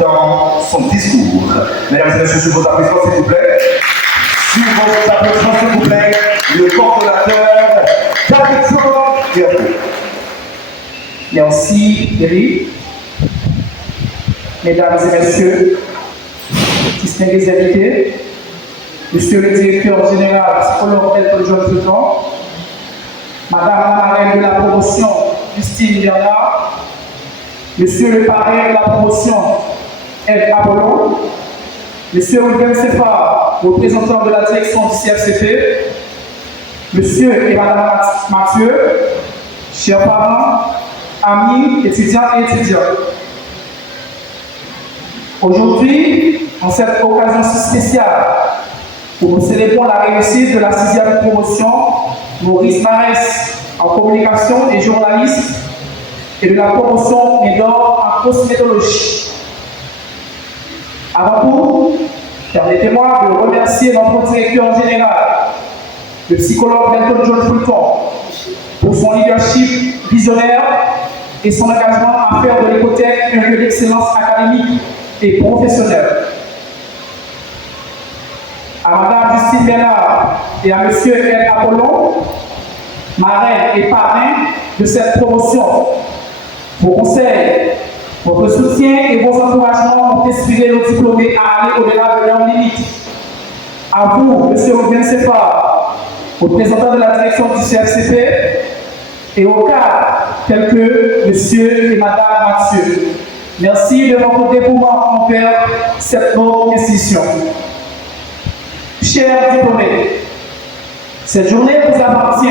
dans son discours. Mesdames et messieurs, sur vos applaudissements, s'il vous plaît. Sur vos applaudissements, s'il vous plaît, le coordonnateur Davidson. Merci, Eric. Mesdames et messieurs, distingués invités, Monsieur le directeur général psychologue Elton John Fulton, Madame la marraine de la promotion Christine Bernard, Monsieur le parrain de la promotion Ed Apollon, Monsieur William Sefa, représentant de la direction du CFCP, Monsieur et Madame Mathieu, chers parents, amis, étudiants et étudiantes. Aujourd'hui, en cette occasion si spéciale, où nous célébrons la réussite de la 6e promotion Maurice Marès en communication et journalisme et de la promotion Médor en cosmétologie. Avant tout, permettez-moi de remercier notre directeur général, le psychologue Elton John Fulton, pour son leadership visionnaire et son engagement à faire de l'Écothèque un lieu d'excellence académique et professionnelle. À Madame Justine Bernard et à Monsieur Ed Apollon, marraine et parrain de cette promotion, vos conseils, votre soutien et vos encouragements ont inspiré nos diplômés à aller au-delà de leurs limites. À vous, Monsieur Robin Sefa, représentant de la direction du CFCP, et aux cadres tels que Monsieur et Madame Mathieu. Merci de votre dévouement envers cette noble institution. Chers diplômés, cette journée vous appartient.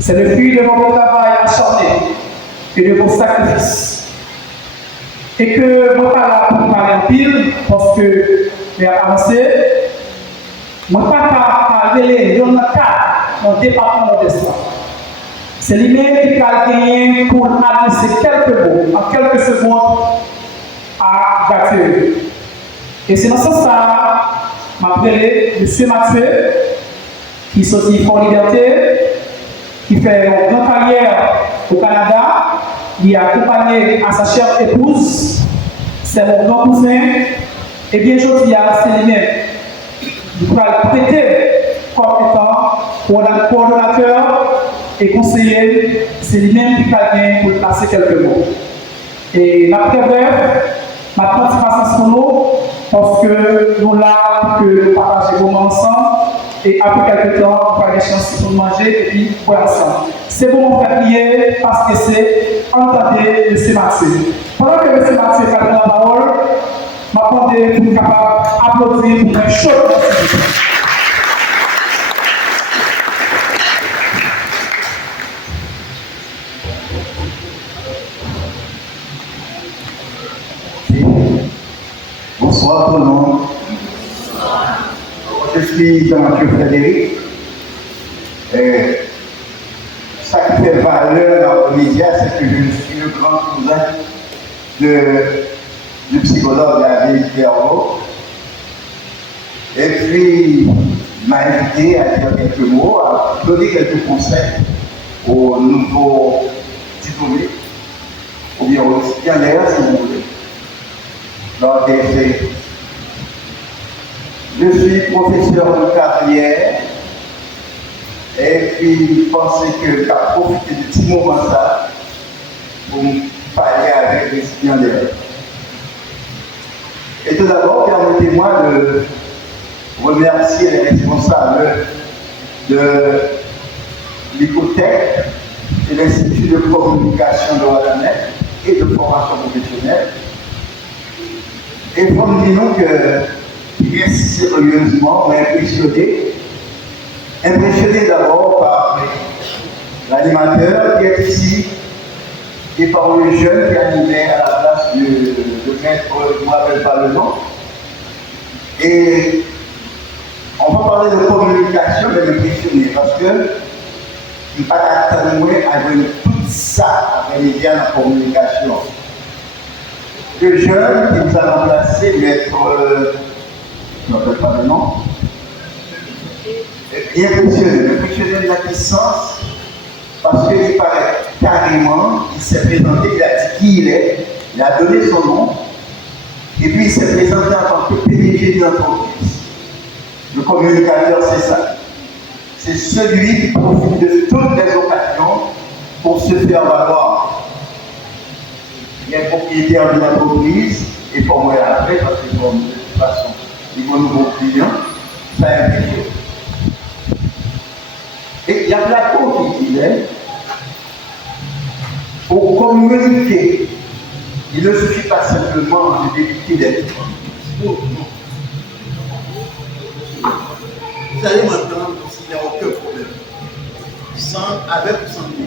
C'est le fruit de votre travail acharné et de vos sacrifices. Et que moi pas là pour parler en pile, parce que j'ai avancé, moi pas parler dans le cadre dans le département de ça. C'est lui-même qui a gagné pour adresser quelques mots, en quelques secondes, à Gatue. Et c'est dans ce sens-là, m'a appelé M. Mathieu, qui sortit pour Liberté, qui fait une grande carrière au Canada, il a accompagné à sa chère épouse, c'est mon grand cousin, et bien je dis à c'est lui-même. Il va le prêter comme étant coordonnateur et conseiller, c'est lui-même qui a gagné pour passer quelques mots. Et la très brève, ma participation pour nous, parce que nous là, que nous partageons le moment ensemble, et après quelques temps, on va avoir des chances pour manger et puis pour ensemble. C'est bon, on va prier parce que c'est entendez M. Mathieu. Pendant que M. Mathieu a la parole, je vais demander pour nous applaudir pour un chaud. Bonsoir tout le monde. Je suis Jean-Mathieu Frédéric. Ça qui fait valeur dans les médias, c'est que je suis le grand cousin du psychologue David Pierrot. Et puis, il m'a invité à dire quelques mots, à donner quelques conseils aux nouveaux diplômés, ou bien aux étudiants, si vous voulez. Donc, je suis professeur de carrière et puis pensez que j'ai profité de ce moment là pour parler avec les étudiants d'élèves. Et tout d'abord, permettez-moi de remercier les responsables de l'Écothèque et l'Institut de communication de Wadamet et de formation professionnelle. Et pour nous dire que, bien sérieusement, impressionné d'abord par l'animateur qui est ici et par le jeune qui animait à la place de maître, je ne me rappelle pas le nom. Et on va parler de communication, mais impressionné parce que il n'y a pas d'attendre à donner tout ça à médias dans la communication. Le jeune qui nous a remplacé, maître, je ne me rappelle pas le nom, est impressionné de la puissance, parce qu'il paraît carrément, il s'est présenté, il a dit qui il est, il a donné son nom, présenté en tant que PDG d'une entreprise. Le communicateur, c'est ça. C'est celui qui profite de toutes les occasions pour se faire valoir. Il y a un propriétaire d'une entreprise, et pour moi après, parce que bon, de toute façon, ils vont nouveaux clients, ça implique. Et il y a Platon qui disait, pour communiquer, il ne suffit pas simplement de d'éviter d'être. Vous allez m'entendre s'il n'y a aucun problème. Avec ou sans lui.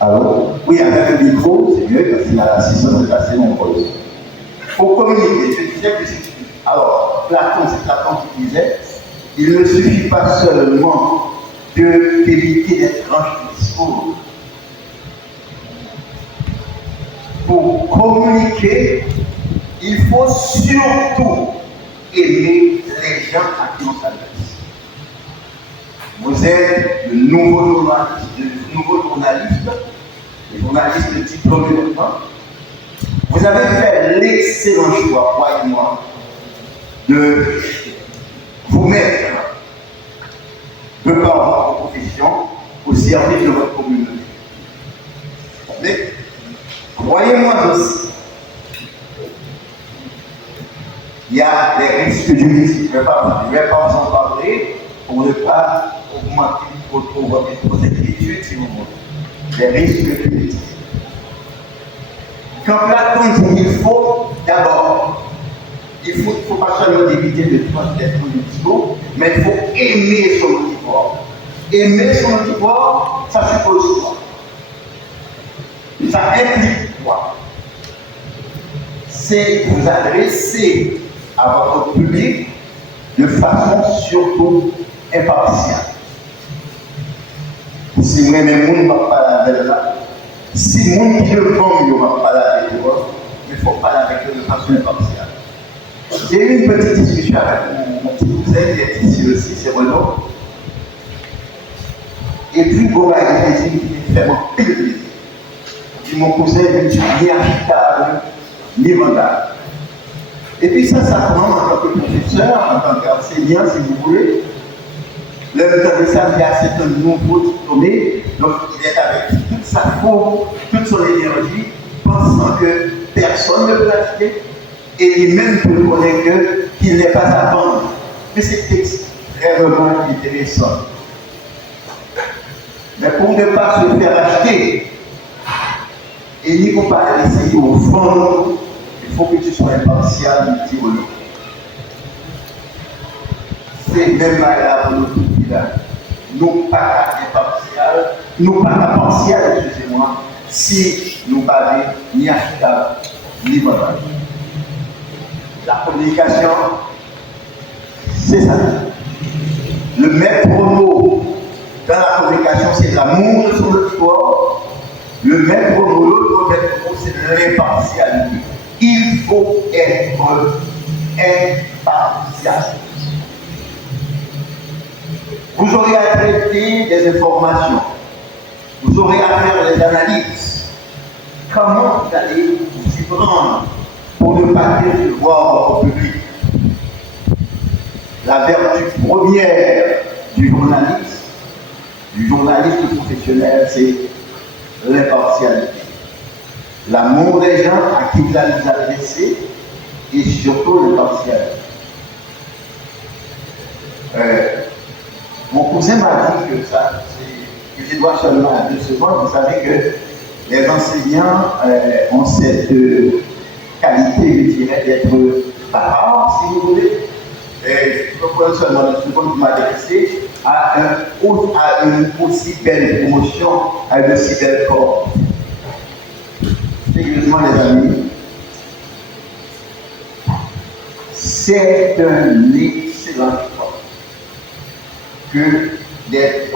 Alors, oui, avec le micro, c'est mieux parce qu'il a l'assistance, c'est assez nombreux. Pour communiquer, je disais que c'est. Alors, Platon, c'est Platon qui disait, il ne suffit pas seulement d'éviter d'être range de discours. Pour communiquer, il faut surtout aimer les gens à qui on s'adresse. Vous êtes de nouveaux journalistes, des journalistes diplômés maintenant. Vous avez fait l'excellent choix, croyez-moi, de vous mettre de par votre profession au service de votre communauté. Mais croyez-moi aussi, il y a des risques juridiques. Je ne vais pas vous en parler pour ne pas augmenter votre inquiétude, si vous voulez. Les risques juridiques. Quand Platon dit qu'il faut d'abord, il ne faut pas seulement éviter de transmettre le discours, mais il faut aimer son auditoire. Aimer son auditoire, ça suppose quoi? Ça implique quoi? C'est vous adresser à votre public de façon surtout impartiale. Si moi-même, je ne vais pas parler là, si moi qui le prends, je ne vais pas parler avec vous, il faut parler avec eux de façon impartiale. J'ai eu une petite discussion avec mon petit cousin qui est ici aussi, c'est Renaud. Et puis, bon, il a dit qu'il fait vraiment pile plaisir. Puis mon cousin, il dit ni agitable, ni vendable. Et puis ça commence en tant que professeur, en tant qu'enseignant, si vous voulez. Le temps de ça, il y a certains nouveaux diplômés, donc il est avec toute sa forme, toute son énergie, pensant que personne ne peut l'acheter, et lui-même peut connaître qu'il n'est pas à vendre. Mais c'est extrêmement intéressant. Mais pour ne pas se faire acheter, et ni pour pas essayer au fond, il faut que tu sois impartial, dit Renaud. C'est même là pour nous qui là. Nous pas impartial, nous pas partial, excusez-moi, si nous pas ni achetable, ni vendable. La communication, c'est ça. Le maître mot dans la communication, c'est l'amour de son auditoire. Le maître mot, l'autre maître mot, c'est l'impartialité. Il faut être impartial. Vous aurez à traiter des informations. Vous aurez à faire des analyses. Comment vous allez vous y prendre pour ne pas décevoir votre public? La vertu première du journaliste professionnel, c'est l'impartialité. L'amour des gens à qui vous allez vous adresser et surtout l'impartialité. Mon cousin m'a dit que ça, que je dois seulement à 2 secondes. Vous savez que les enseignants ont cette qualité, je dirais, d'être bavards, si vous voulez. Je peux prendre seulement 2 secondes pour m'adresser à une aussi belle promotion, à une aussi belle corps. Sérieusement, les amis, c'est un excellent choix que d'être,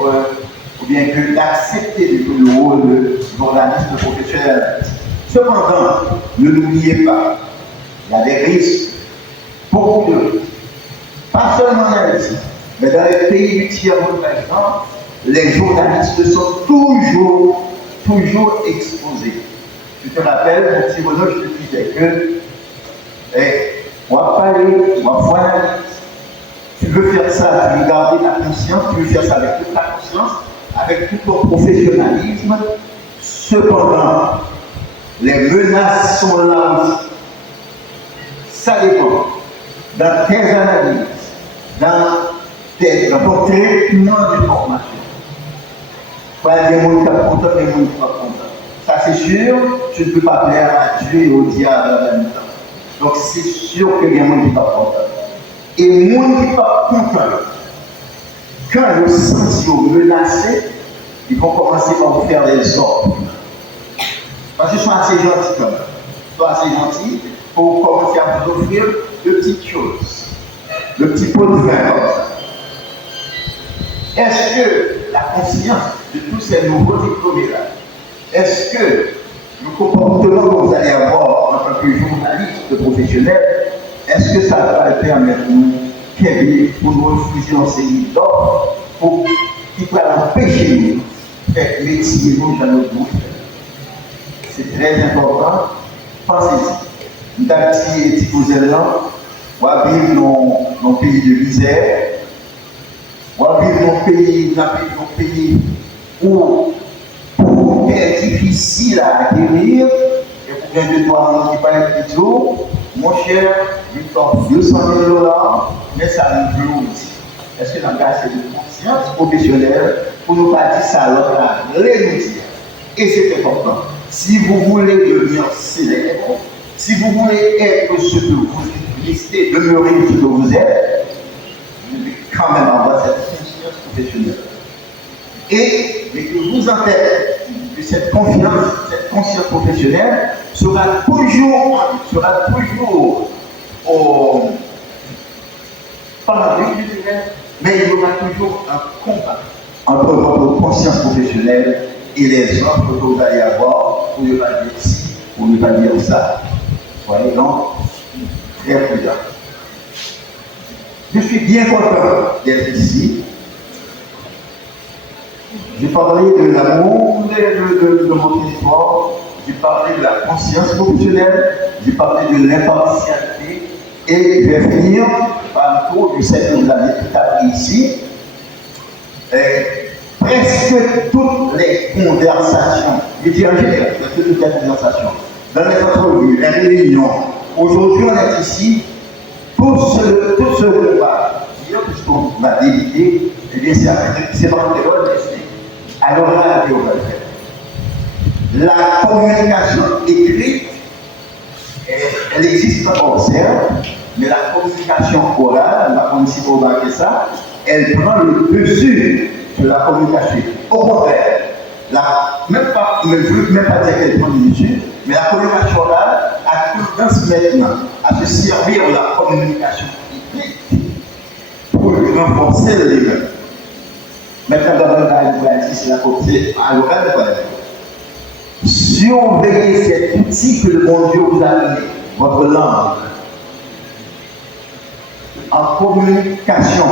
ou bien que d'accepter le rôle de journaliste professionnel. Cependant, ne l'oubliez pas, il y a des risques, beaucoup de risques. Pas seulement en Haïti, mais dans les pays du tiers-monde, par exemple, les journalistes sont toujours exposés. Je te rappelle, mon petit Renaud, je te disais que, moi, parler, tu vas voir. Tu veux faire ça, tu veux garder ta conscience, tu veux faire ça avec toute ta conscience, avec tout ton professionnalisme. Cependant, les menaces sont là aussi. Ça dépend. Dans tes analyses, dans ton traitement d'information. Il y a des gens qui sont contents, des gens qui ne sont pas contents. Ça c'est sûr, tu ne peux pas plaire à Dieu et au diable en même temps. Donc c'est sûr qu'il y a des gens qui ne sont pas contents. Et les gens qui ne sont pas contents, quand ils se sentent menacés, ils vont commencer par vous faire des ordres. Parce qu'ils sont assez gentils quand même. Ils sont assez gentils pour commencer à vous offrir de petites choses. Le petit pot de vin comme ça. Est-ce que la conscience de tous ces nouveaux diplômés-là, est-ce que le comportement que vous allez avoir en tant que journaliste professionnel, est-ce que ça va permettre pour nous refuser en série d'ordres pour qui peut empêcher nous de faire métier nous dans notre bouche? C'est très important. Pensez-y. Nous avons dit, petit cousin là, on va vivre dans un pays de misère. On va vivre dans un pays où c'est difficile à acquérir. Et pour gagner de toi, qui pas être jour, mon cher, il t'offre 200 000 $, mais ça nous veut aussi. Est-ce que dans le cas, c'est de conscience professionnelle pour ne pas dire ça alors là, les nous dire. Et c'est important. Si vous voulez devenir célèbre, si vous voulez être ce que vous listez, demeurer ce que vous êtes, vous devez quand même avoir cette conscience professionnelle. Et que vous en tête que cette confiance, cette conscience professionnelle sera toujours pas en lutte, je dirais, mais il y aura toujours un combat entre votre conscience professionnelle et les offres que vous allez avoir pour ne pas dire ci, pour ne pas dire ça. Soyez donc très prudents. Je suis bien content d'être ici. J'ai parlé de l'amour de mon territoire, j'ai parlé de la conscience professionnelle, j'ai parlé de l'impartialité et je vais finir par le tour de cette que vous avez tout appris ici. Presque toutes les conversations, je dis en général, presque toutes les conversations, dans les entrevues, les réunions, aujourd'hui on est ici, tout ce qu'on va dire, puisqu'on va débiter, eh bien c'est dans le rôle d'esprit. Alors là, on va le faire. La communication écrite, elle existe pas, certes, mais la communication orale, la communication orale, ça, elle prend le dessus sur la communication. Au contraire, même pas dire qu'elle prend le dessus, mais la communication orale a tendance maintenant à se servir de la communication écrite pour renforcer le développement. Maintenant, dans le cas c'est la communauté à l'oral. Surveillez cet outil que le bon Dieu vous a donné, votre langue. En communication,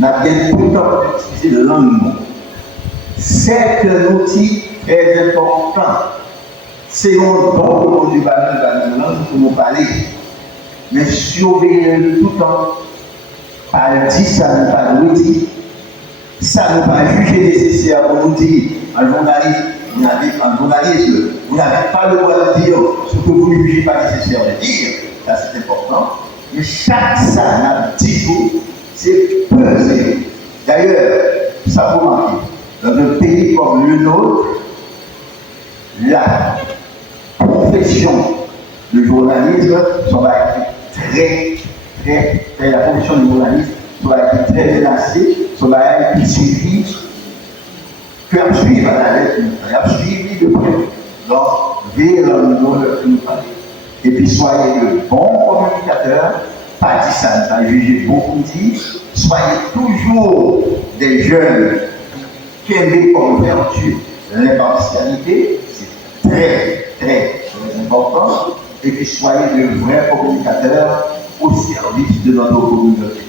on a bien tout le temps d'utiliser la langue. C'est un outil très important. C'est un don que mon Dieu va nous donner la langue pour nous parler. Mais surveillez-le tout le temps. Elle dit ça, ne pas le dire. Ça ne va pas juger nécessaire pour nous dire, un journaliste, vous n'avez pas le droit de dire ce que vous ne jugez pas nécessaire de dire. Ça c'est important. Mais chaque ça, toujours, c'est pesé. D'ailleurs, ça vous manque. Dans un pays comme le nôtre, la profession de journalisme sera la profession de journaliste sera très menacée, sera être suivie, que suivre à la lettre, suivi de près. Donc, veillez dans le nom que nous parlons. Et puis soyez de bons communicateurs, pas dit ça, ça jugé beaucoup dit, soyez toujours des jeunes qui aiment comme vertu l'impartialité, c'est très important, et puis soyez de vrais communicateurs au service de notre communauté.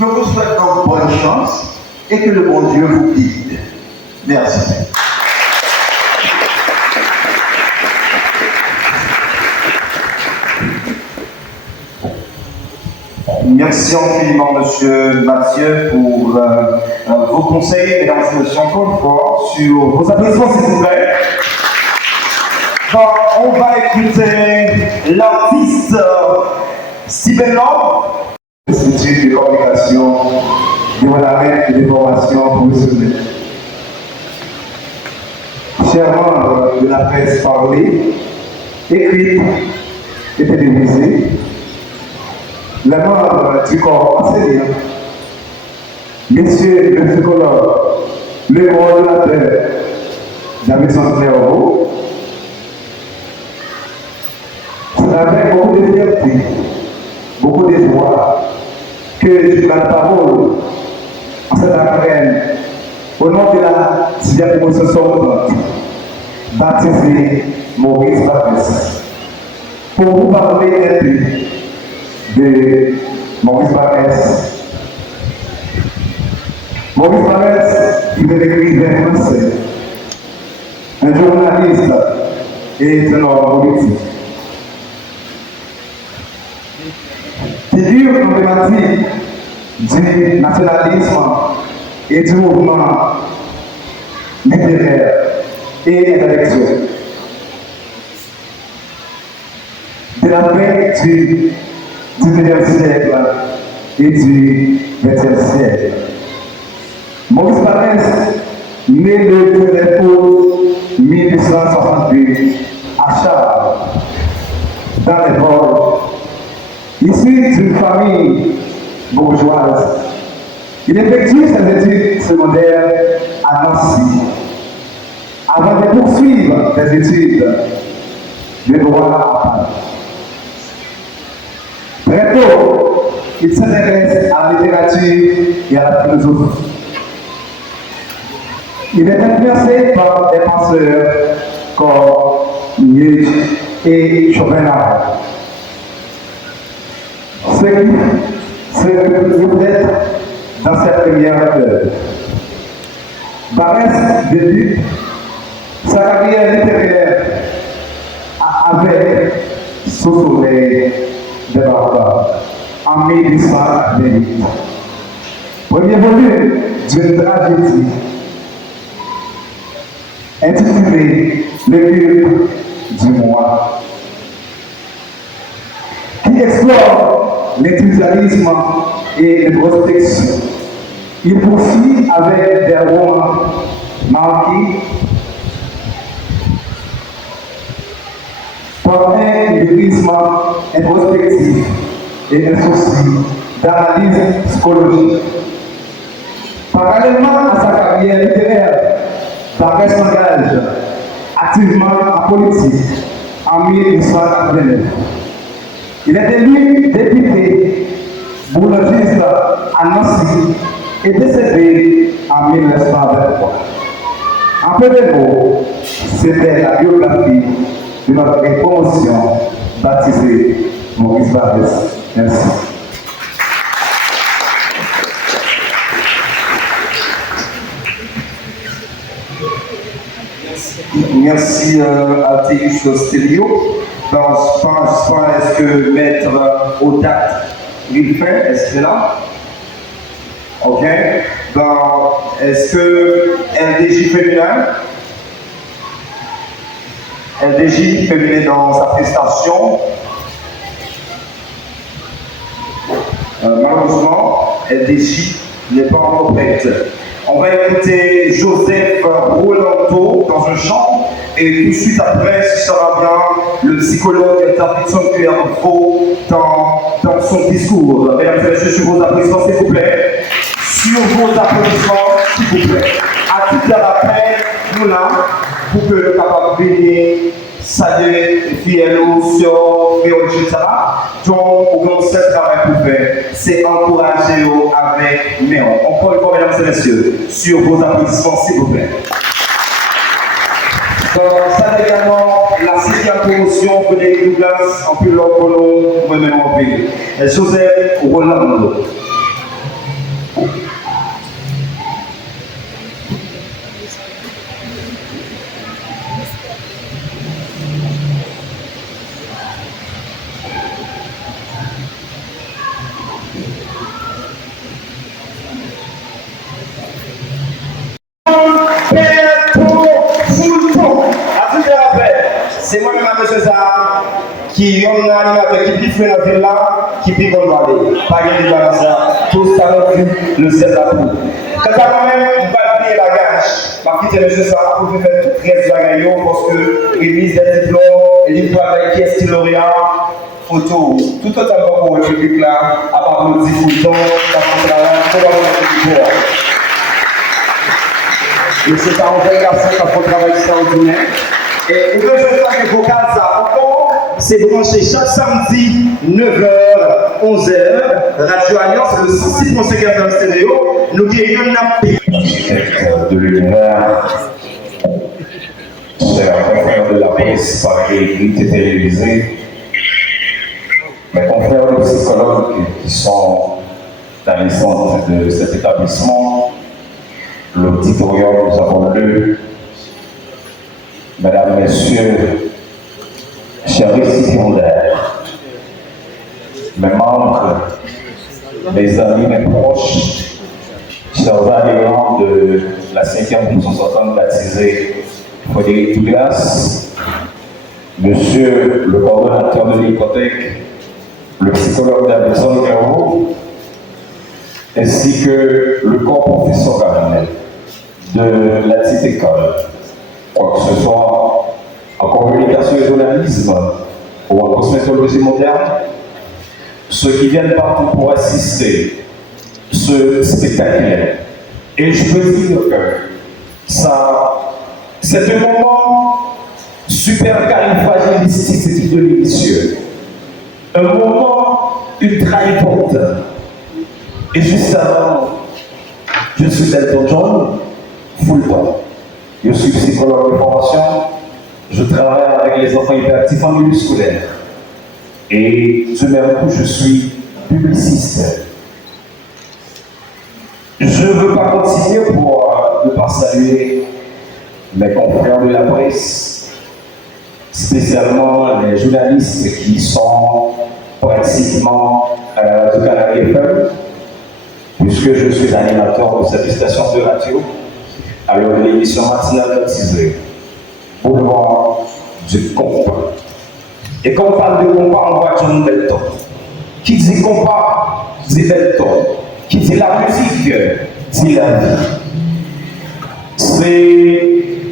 Je vous souhaite donc bonne chance et que le bon Dieu vous guide. Merci. Merci infiniment, Monsieur Mathieu, pour vos conseils, mesdames et messieurs, encore une fois, sur vos applaudissements, s'il vous plaît. Donc, on va écouter l'artiste Steven Long. Institut de communication, développement et de formation professionnelle. Chers membres de la presse parlée, écrite et télévisée, les membres du corps enseignant, messieurs le psychologue, le coordonnateur David Saint-Clair, c'est avec beaucoup de fierté, beaucoup d'espoir que je prends la parole en cette arène au nom de la 6e promotion sortante, baptisée Maurice Barès, pour vous parler un peu de Maurice Barès. Maurice Barès, il est écrivain français, un journaliste et un homme politique. Figure emblématique du nationalisme et du mouvement littéraire et intellectuel. De la fin du 19e siècle et du 20e siècle. Maurice Barès, né le 2 août 1862 à Charles, dans les Vosges, issu d'une famille bourgeoise. Il effectue ses études secondaires à Nancy, avant de poursuivre des études de droit à Paris. Très tôt, il s'intéresse à la littérature et à la philosophie. Il est influencé par des penseurs comme Nietzsche et Schopenhauer. Ce qui se reflète dans cette première œuvre. Barès débute sa carrière littéraire avec Sous soleil des barbares en 1828. Premier volume d'une tragédie intitulée Le culte du moi, qui explore l'individualisme et l'introspection. Il poursuit avec des romans marqués par un lyrisme introspectif et un souci d'analyse psychologique. Parallèlement à sa carrière littéraire, Barès s'engage activement en politique en 1889. Il est élu député boulevardiste à Nancy et décédé en 1923. En peu de mots, c'était la biographie de notre promotion baptisée Maurice Barès. Merci. Merci Altéus Stelio. Ben, je pense, est-ce que Maître Audat Villepin, est-ce qu'il est là? Ok. Ben, est-ce que LDJ féminin dans sa prestation? Malheureusement, LDJ n'est pas encore prête. On va écouter Joseph Rolando dans un chant et tout de suite après, ce sera bien le psychologue David Saint-Clair dans son discours. Mesdames et messieurs, sur vos applaudissements, s'il vous plaît. Sur vos applaudissements, s'il vous plaît. À tout à après, nous là, pour que le capable venir saluer Fiello sur etc. Donc, au grand set travail pour faire, c'est encourager avec Néon. Encore une fois, mesdames et messieurs, sur vos applaudissements, s'il vous plaît. Donc, ça également la 6e promotion, Frédéric Douglas, en plus long colon, moi-même en pays. Joseph Rolando. animateur qui dit dans la ville là, qui dit qu'on va aller. Pas de débat dans ça. Tout ça non plus, le ciel là pour. Quand même, on va plier la gage. Je vais quitter monsieur Sarah pour faire tout 13 bagailles parce que remise des diplômes, livre avec pièce lauréat, photo. Tout autant pour le public là, à part le 10 photos, à part le travail, pour avoir le monsieur Sarah, on fait garçon, ça fait un travail extraordinaire. Et deux choses que vous vocales, ça encore, c'est branché chaque samedi, 9h, 11h, Radio Alliance, le 106.5 stéréo. Nous gagnons de l'univers, chers confrères de la presse, par écrite et télévisée, mes confrères de psychologues qui sont dans les centres de cet établissement, l'auditorium, nous avons lu. Mesdames, Messieurs, chers récipiendaires, mes membres, mes amis, mes proches, chers adhérents de la 5e consortante baptisée Frédéric Douglas, Monsieur le coordonnateur de l'hypothèque, le psychologue Davidson Garou, ainsi que le corps professoral de la petite école. Quoi que ce soit en communication et journalisme ou en cosmétologie moderne, ceux qui viennent partout pour assister ce spectacle. Et je peux dire que ça, c'est un moment super califragilistique de délicieux. Un moment ultra important. Et juste avant, je suis Delton John, full temps. Je suis psychologue de formation, je travaille avec les enfants hyperactifs en milieu scolaire. Et du même coup, je suis publiciste. Je ne veux pas continuer pour ne pas saluer mes confrères de la presse, spécialement les journalistes qui sont pratiquement à la Radio Canada FM, puisque je suis animateur de cette station de radio. Alors, l'émission matinale baptisée, Boulevard du compas. Et quand on parle de compas, on voit John Belton. Qui dit compas, dit Belton. Qui dit la musique, dit la vie. C'est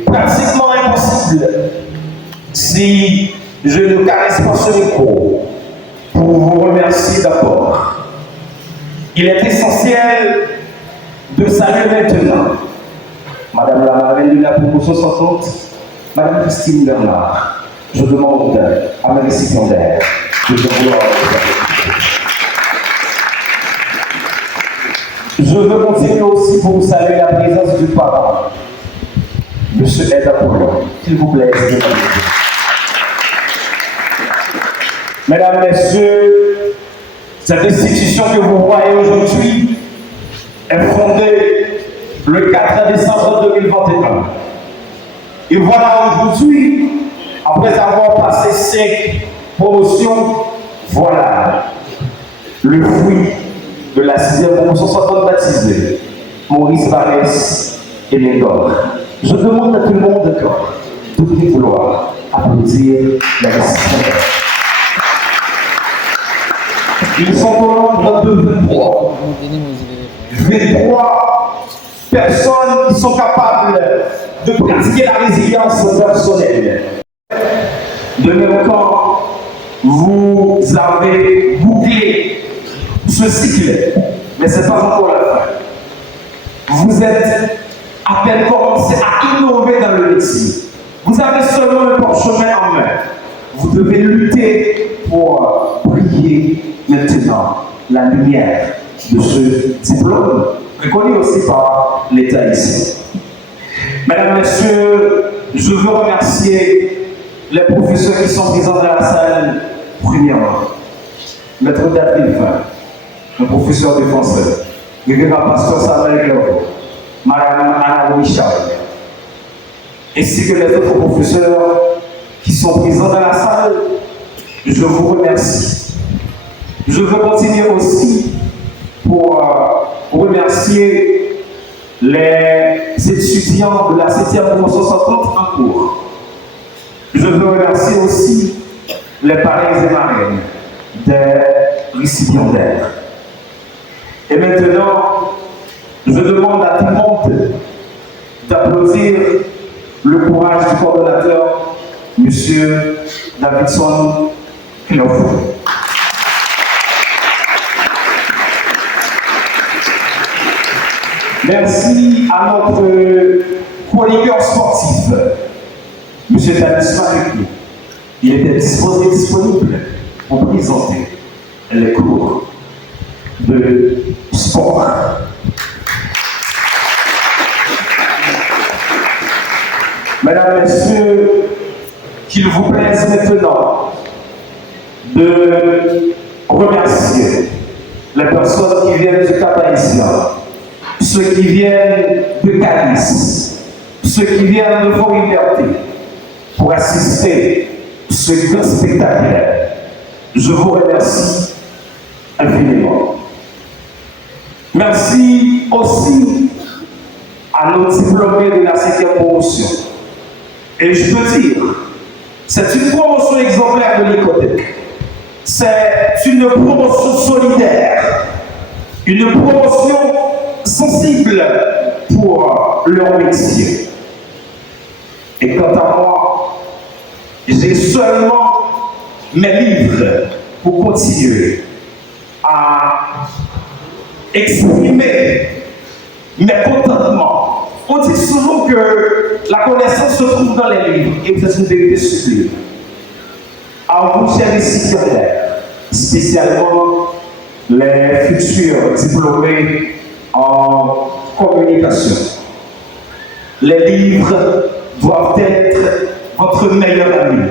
pratiquement impossible si je ne caresse pas ce micro pour vous remercier d'abord. Il est essentiel de saluer maintenant Madame la marraine de la promotion sortante, Madame Christine Bernard. Je demande à mes récipiendaires de vouloir. Je veux continuer aussi pour vous saluer la présence du parent, M. Ed Apollon. S'il vous plaît, Mesdames, Messieurs, cette institution que vous voyez aujourd'hui est fondée le 4 décembre 2021. Et voilà aujourd'hui, après avoir passé 5 promotions, voilà le fruit de la 6e promotion sortante baptisée, Maurice Barès et Médor. Je demande à tout le monde encore de bien vouloir applaudir la récipiendaire. Ils sont au nombre de 23. 23 personnes qui sont capables de pratiquer la résilience personnelle. De même temps, vous avez bouclé ce cycle, mais ce n'est pas encore la fin. Vous êtes à peine commencé à innover dans le métier. Vous avez seulement le parchemin en main. Vous devez lutter pour briller maintenant la lumière de ce diplôme, reconnu aussi par l'État ici. Mesdames, Messieurs, je veux remercier les professeurs qui sont présents dans la salle. Premièrement, Maître David, un professeur de français, révérend pasteur Samuel Glore, Madame Anna Michal, ainsi que les autres professeurs qui sont présents dans la salle. Je vous remercie. Je veux continuer aussi pour remercier les étudiants de la 7e promotion sortante en cours. Je veux remercier aussi les parrains et marraines. des récipiendaires. Et maintenant, je demande à tout le monde d'applaudir le courage du coordonnateur, M. Davidson Clough. Merci à notre chroniqueur sportif, M. Tanis Marie. Il était disponible pour présenter les cours de sport. Mesdames, Messieurs, qu'il vous plaise maintenant de remercier les personnes qui viennent du Cap-Haïtien, ceux qui viennent de Cadiz, ceux qui viennent de Fort-Liberté pour assister à ce grand spectacle. Je vous remercie infiniment. Merci aussi à nos diplômés de la 5e promotion. Et je peux dire, c'est une promotion exemplaire de l'Écotec. C'est une promotion solidaire, une promotion sensible pour leur métier. Et quant à moi, j'ai seulement mes livres pour continuer à exprimer mes contentements. On dit souvent que la connaissance se trouve dans les livres, et c'est une vérité sublime. À vous, chers récipiendaires, spécialement les futurs diplômés en communication, les livres doivent être votre meilleur ami.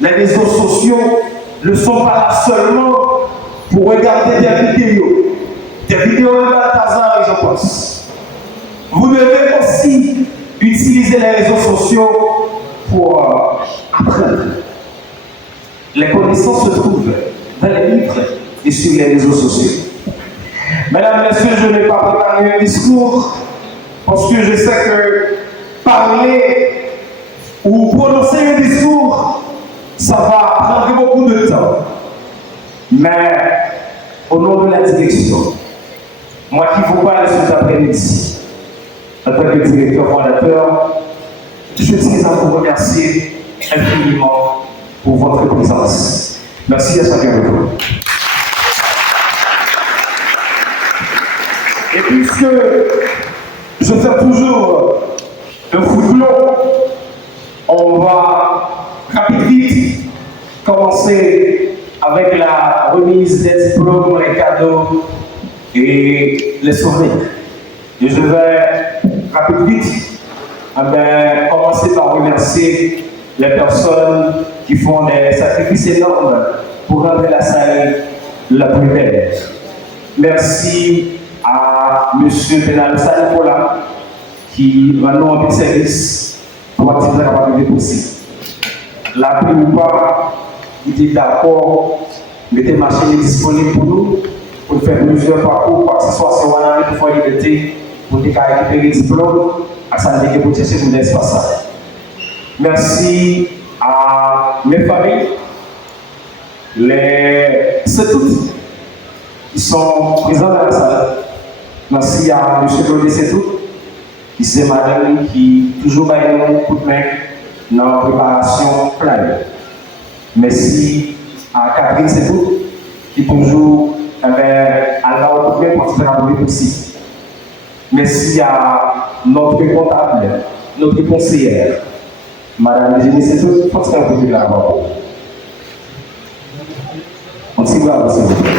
Les réseaux sociaux ne sont pas là seulement pour regarder des vidéos de Balthazar et je pense. Vous devez aussi utiliser les réseaux sociaux pour apprendre. Les connaissances se trouvent dans les livres et sur les réseaux sociaux. Mesdames, Messieurs, je n'ai pas préparé un discours parce que je sais que parler ou prononcer un discours, ça va prendre beaucoup de temps. Mais au nom de la direction, moi qui vous parle cet après-midi, en tant que directeur fondateur, je tiens à vous remercier infiniment pour votre présence. Merci à chacun de vous. Et puisque je fais toujours un foutlon, on va vite commencer avec la remise des diplômes, les cadeaux et les souvenirs. Et je vais vite commencer par remercier les personnes qui font des sacrifices énormes pour rendre la salle la plus belle. Merci à M. Benal Salipola qui va nous rendre service pour activer la capacité possible. La plupart étaient d'accord, mettez machine disponible pour nous, pour faire plusieurs parcours, quoi que ce soit sur une année pour faire liberté, pour récupérer les diplômes, à ça ne pour chercher pour l'espace. Merci à mes familles, c'est toutes qui sont présents dans la salle. Merci à M. Claude Setou, qui c'est madame qui toujours m'a donné un coup de main dans la préparation pleine. Merci à Catherine Setou, qui toujours a un coup de main pour faire un peu possible. Merci à notre comptable, notre conseillère, Madame Eugénie Setou, pour faire un peu de la parole. On s'y va, s'il vous plaît.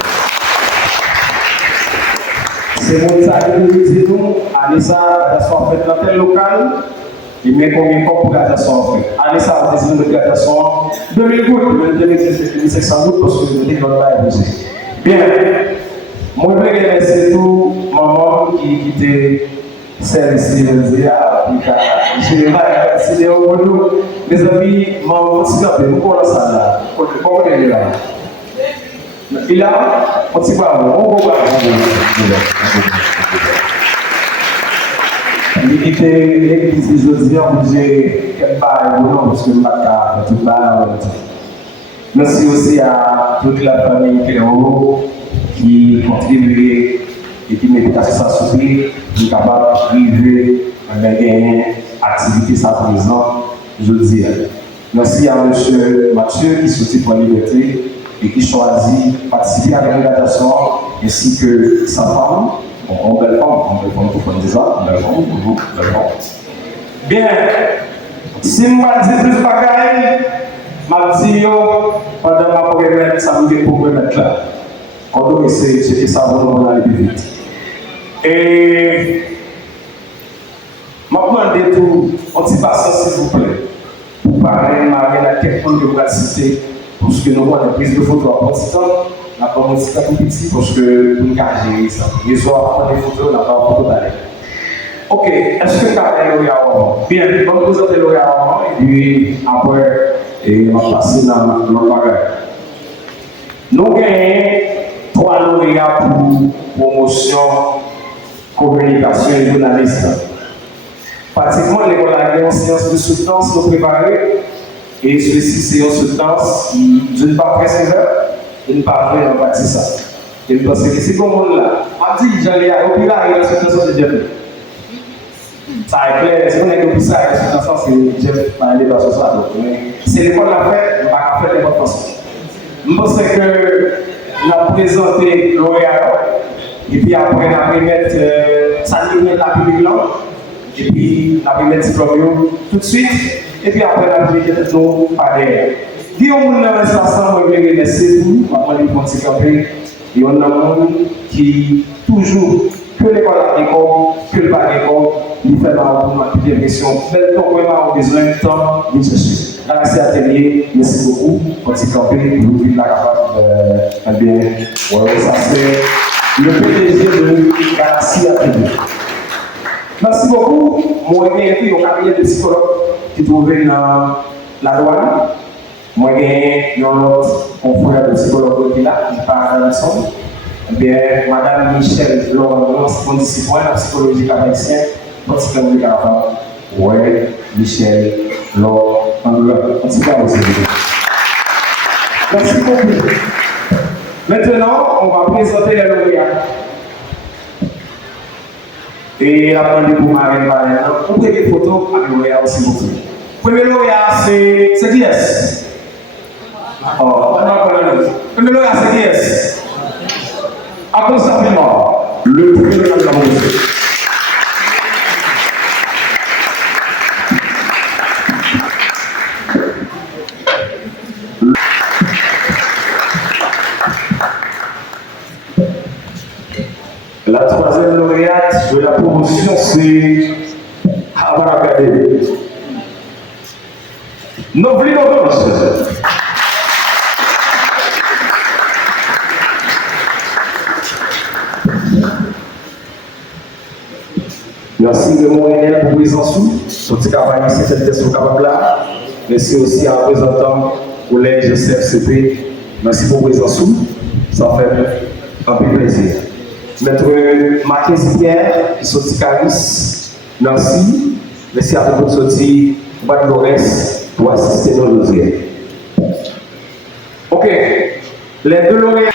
C'est mon ça que nous disons, Anissa, la soirée faite dans tel local, il met combien de temps pour la soirée faite. Anissa a décidé de faire la soirée 2000 gouttes, 2500 gouttes, parce que je dis que notre bail est posé. Bien, moi je voulais remercier tout maman qui était service de l'IA, je vais remercier mes amis, maman, si vous avez beaucoup de ça là, comment on est là? Il a, on ne sait pas, on va voir. Il était l'église aujourd'hui, on disait qu'elle parle, non, parce que le matin, tout le monde. Merci aussi à toute la famille Cléo qui contribue et qui met à ça sur pied, qui est capable d'arriver à gagner activité sa présent, je dis. Merci à M. Mathieu qui sortit pour la liberté et qui choisit de participer à l'organisation ainsi que sa femme. On belle femme pour prendre ça, belle femme. Bien, si je dis plus de bagaille, je dis pendant ma première ça me fait pour me mettre là. On doit essayer de ça pour aller plus vite. Et je demande tout, un petit patience s'il vous plaît. Pour parler, Marielle a quelqu'un que vous avez cité, parce que nous avons une prise de photo à petit temps, nous avons un petit peu plus petit, parce que nous avons gagé ça. Les autres prennent des photos, nous avons un photo d'aller. Ok, est-ce que Karel est là avant? Bien, je vais présenter le avant, et puis après, on va passer dans le bagage. Nous avons 3 lauréats pour promotion, communication et journalisme. Pratiquement, l'école a une séance de soutenance pour préparer. Et ceci, c'est une soutenance qui, je ne suis pas très sévère, je ne pas vrai en bâtir ça. Et je pense que c'est comme on l'a. On dit, j'en ai à l'hôpital, il y a la soutenance de Jeff. Ça est clair, c'est qu'on est comme ça, la soutenance, c'est Jeff, par les personnes ça. C'est l'école l'a fait, on ne va pas faire de bonne façon. Je pense que la présenter lauréat, et puis après, on va mettre ça la publique là. Et puis, on va mettre diplôme tout de suite, et puis après, on va mettre tout par derrière. Guillaume, nous avons ensemble, je vais remercier vous, on va vous petit campé, et on a un monde qui, toujours, que l'école a l'école, que le pas d'école, nous fait ma petite question. Belle temps, vraiment, on a besoin de temps, de chercher. Merci atelier, merci beaucoup, petit campé, pour vous la capable de bien. Ouais, ça c'est le plaisir de Galaxie Atelier. Merci beaucoup. Moi, j'ai été au cabinet de psychologue qui trouvait dans la douane. Moi, j'ai notre confrère de psychologue qui est là, qui parle dans le son. Bien, Madame Michel Laurent, c'est mon discipline en psychologie canadienne, particulièrement capable. Oui, Michel Laurent, en tout cas aussi. Merci beaucoup. Maintenant, on va présenter les lauréats. Et après, pour Marine Valère, vous prenez des photos avec le lauréat aussi beaucoup. Le premier lauréat, c'est qui est-ce? Oh, on va pas le premier lauréat, c'est qui est-ce? Après simplement, le premier lauréat de la musique. La troisième lauréate de la promotion, c'est Havana Academy. Novli Novoche. Merci de mon élève pour présence. Pour ce travail, c'est cette question capable là. Merci aussi à un représentant collège CFCP. Merci pour présence. Ça fait un peu plaisir. Maître Marquez Pierre, qui sorti Caris, Nancy, merci à vous de sortir Bad Lores pour assister dans le dossier. Ok, les deux lauréats.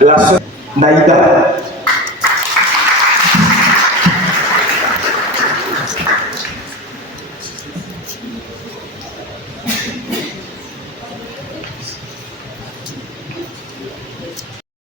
La sœur Naïda.